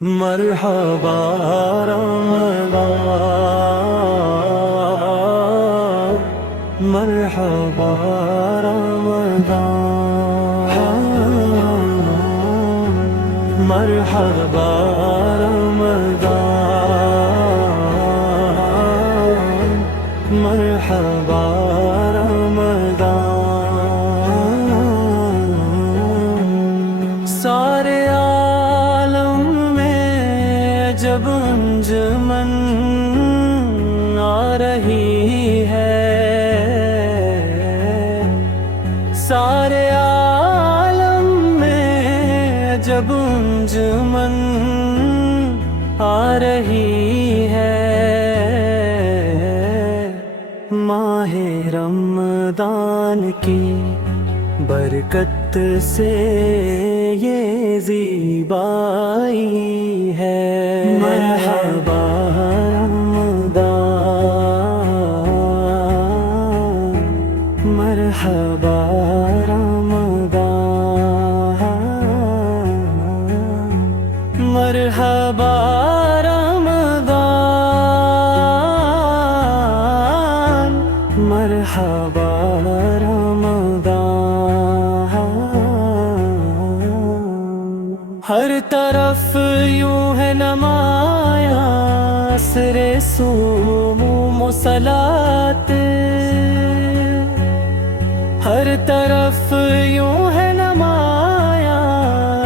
مرحبا رمضان، مرحبا رمضان، مرحبا رمضان، مرحبا رمضان۔ سارے عالم میں جب انجمن آ رہی ہے، سارے عالم میں جب انجمن آ رہی ہے، ماہ رمضان کی برکت سے یہ زیبائی ہے۔ مرحبا رمضان، مرحبا رمضان، مرحبا رمضان، مرحبا رمضان۔ ہر طرف یوں ہے نمایاں عصر صوم و صلاۃ، ہر طرف یوں ہے نمایاں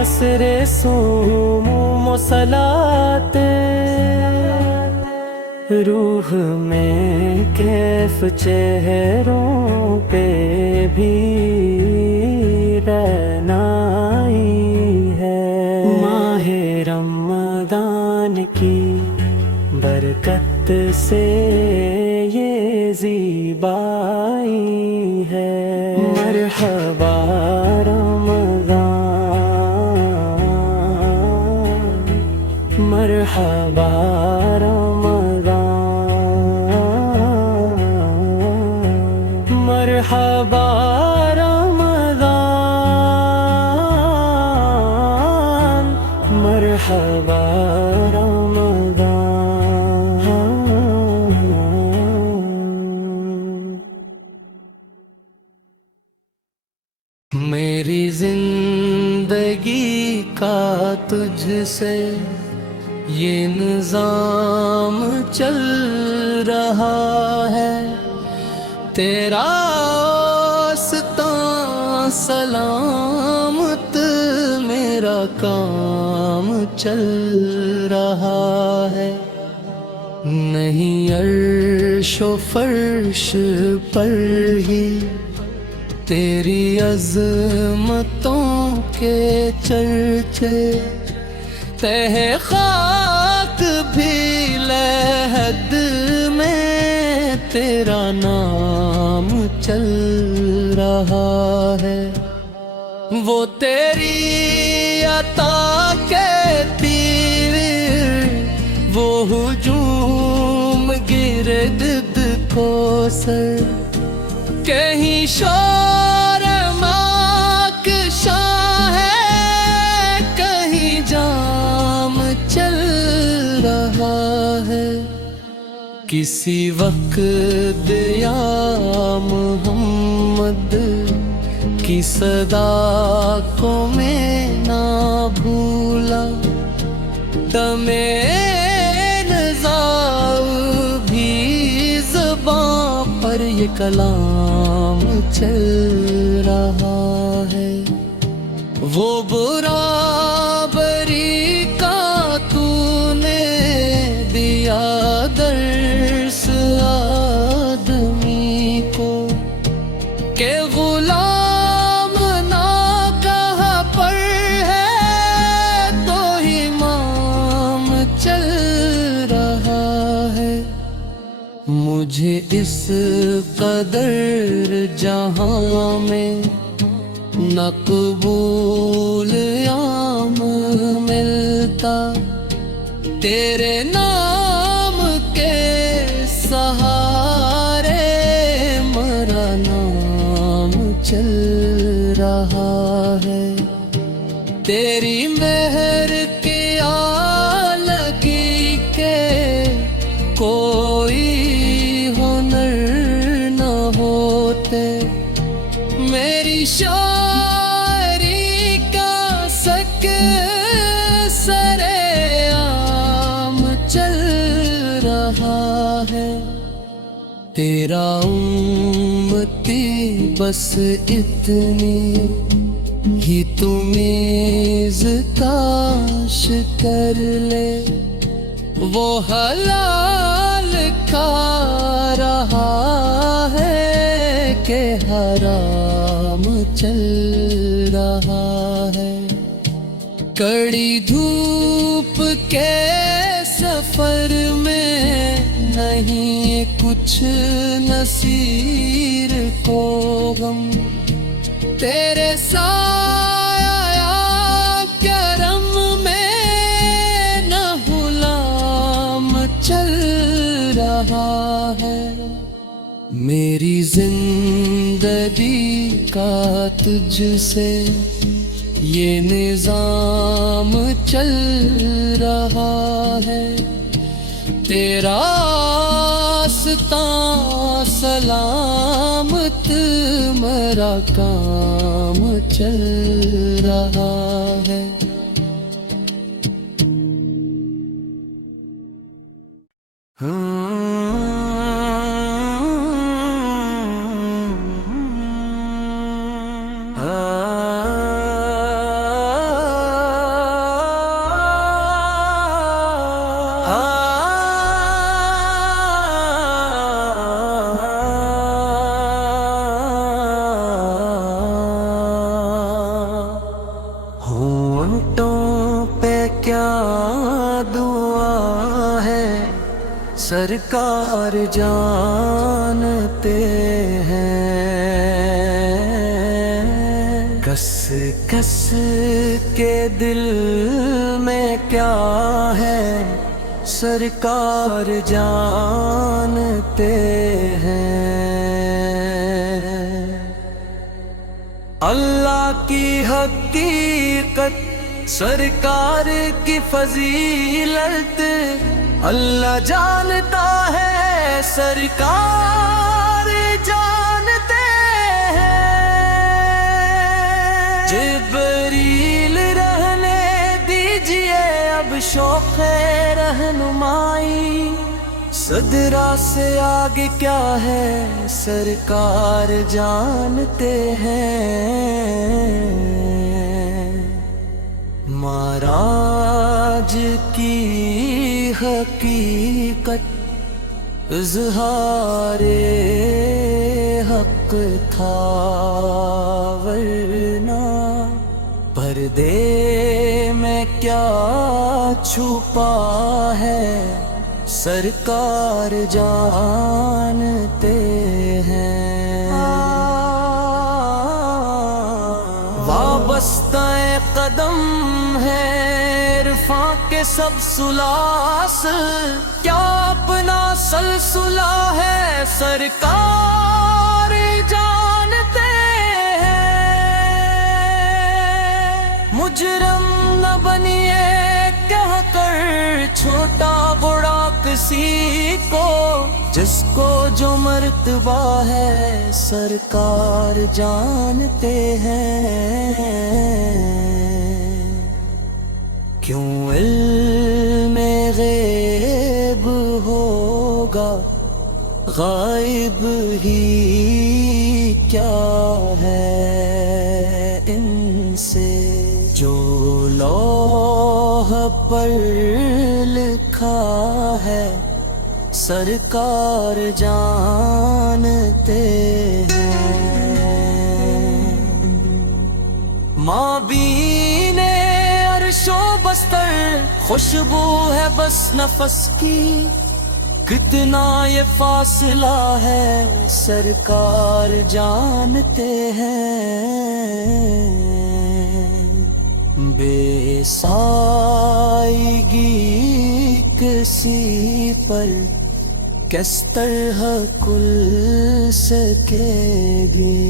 عصر صوم و صلاۃ، روح میں کیف چہروں پہ بھی رعنائی ہے۔ ماہ رمضان کی برکت سے یہ زیبائی ہے۔ مرحبا رمضان، مرحبا رمضان، مرحبا رمضان، مرحبا رمضان۔ میری زندگی کا تجھ سے یہ نظام چل رہا ہے، تیرا آستاں سلامت میرا کام چل رہا ہے۔ نہیں عرش و فرش پر ہی تیری عظمتوں کے چرچے، تہ خاک بھی لحد میں تیرا نام چل رہا ہے۔ وہ تیری عطا کے تیر، وہ ہجوم گرد کوثر، کہیں شور ماکشاں ہے، کہیں جام چل رہا ہے۔ کسی وقت یا محمد کی صدا کو میں نہ بھولا، دم نزاع بھی زباں پر یہ کلام چل رہا ہے۔ وہ برابری کا تو نے دیا درس آدمی کو، کہ غلام نہ کہا پر ہے تو امام چل رہا ہے۔ مجھے اس قدر جہاں میں نہ قبول عام ملتا، تیرے نام کے سہارے مرا نام چل رہا ہے۔ تیری مہر کی تیرا امتی بس اتنی ہی تو میز کاش کر لے، وہ حلال کھا رہا ہے کہ حرام چل رہا ہے، کڑی دھوپ کے سفر میں نہیں کچھ نصیر کو غم، تیرے سایہ کرم میں نہ غلام چل رہا ہے، میری زندگی کا تجھ سے یہ نظام چل رہا ہے، تیرا آستاں سلامت میرا کام چل رہا ہے۔ سرکار جانتے ہیں کس کس کے دل میں کیا ہے، سرکار جانتے ہیں، اللہ کی حقیقت سرکار کی فضیلت اللہ جانتا ہے، سرکار جانتے ہیں، جبریل رہنے دیجئے اب شوق رہنمائی، صدرہ سے آگے کیا ہے سرکار جانتے ہیں، معراج کی حقیقت اظہار حق تھا، ورنہ پردے میں کیا چھپا ہے سرکار جانتے ہیں، وابستہ قدم ہے عرفاں کے سب سلاسل، کیا اپنا سلسلہ ہے سرکار جانتے ہیں، مجرم نہ بنیے کہہ کر چھوٹا بڑا کسی کو، جس کو جو مرتبہ ہے سرکار جانتے ہیں، کیوں علم غیب ہوگا غائب ہی کیا ہے ان سے، جو لوح پر لکھا ہے سرکار جانتے ہیں، مابین عرش و بستر خوشبو ہے بس نفس کی، کتنا یہ فاصلہ ہے سرکار جانتے ہیں، بے سائیگی کسی پر کس طرح کل سکے گی،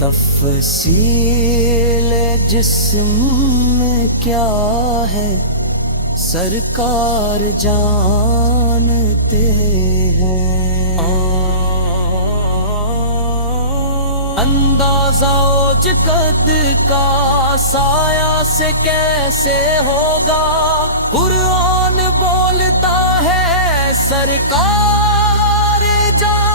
تفصیل جسم میں کیا ہے سرکار جانتے ہیں، اندازہ اوج قد کا سایہ سے کیسے ہوگا، قرآن بولتا ہے سرکار جان